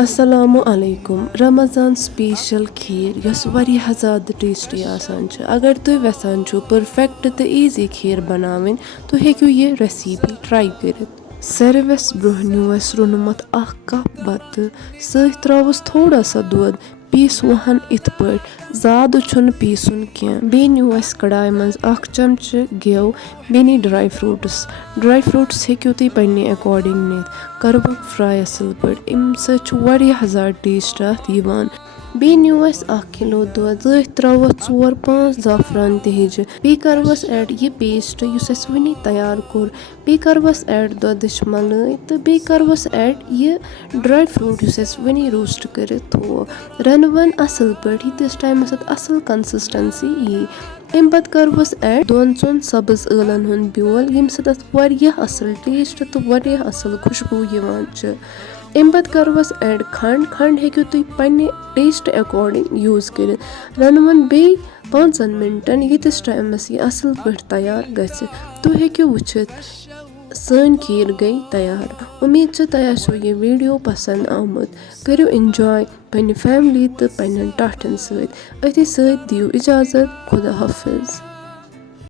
Assalamu alaikum. Ramazan special kheer یۄس واریاہ زیادٕ ٹیسٹی آسان چھِ اگر تُہۍ یژھان چھِو پٔرفیکٹ تہٕ ایٖزی کھیٖر بناوٕنۍ تُہۍ ہیٚکِو یہِ ریسِپی ٹراے کٔرِتھ ساروِس برونٛہہ نیوٗ اَسہِ روٚنمُت 1 کپ بتہٕ سۭتۍ ترٛاوُس تھوڑا سا دۄد پیٖسوُہن یِتھ پٲٹھۍ زیادٕ چھُنہٕ پیٖسُن کینٛہہ بیٚیہِ نیوٗ اَسہِ کڑایہِ منٛز 1 چمچہٕ گٮ۪و بیٚیہِ نی ڈراے فروٗٹٕس ہیٚکِو تُہۍ پننہِ ایکاڈِنگ نِتھ کروکھ فراے اصل پٲٹھۍ امہِ سۭتۍ چھُ واریاہ زیادٕ ٹیسٹ اتھ یِوان بیٚیہِ نیوٗ اَسہِ 1 کِلوٗ دۄد سۭتۍ ترٛاوُس 4-5 زعفران تہِ بیٚیہِ کروس ایڈ یہِ پیسٹ یُس اَسہِ وُنی تیار کوٚر بیٚیہِ کروس ایڈ دۄدٕچ ملٲے تہٕ بیٚیہِ کروس ایڈ یہِ ڈراے فروٗٹ یُس اَسہِ وُنی روسٹ کٔرِتھ تھوو رنوُن اصل پٲٹھۍ ییٖتِس ٹایمس اتھ اصل کنسسٹنسی یی امہِ پتہٕ کروس ایڈ 2-3 سبٕز ٲلن ہُنٛد بیول ییٚمہِ سۭتۍ اتھ واریاہ اصل ٹیسٹ تہٕ واریاہ اصل خوشبوٗ یِوان چھِ امہِ پتہٕ کروس ایڈ کھنٛڈ ہیٚکِو تُہۍ پننہِ ٹیسٹ ایکاڈِنگ یوٗز کٔرِتھ رنوُن بیٚیہِ 5 مِنٹن ییٖتِس ٹایمس یہِ اصل پٲٹھۍ تیار گژھِ تُہۍ ہیٚکِو وٕچھِتھ سٲنۍ کھیٖر گٔے تیار اُمید چھِ تۄہہِ آسیو یہِ ویٖڈیو پسنٛد آمُت کٔرِو اِنجاے پننہِ فیملی تہٕ پننٮ۪ن ٹاٹھٮ۪ن سۭتۍ أتھی سۭتۍ دِیِو اِجازت خدا حافِظ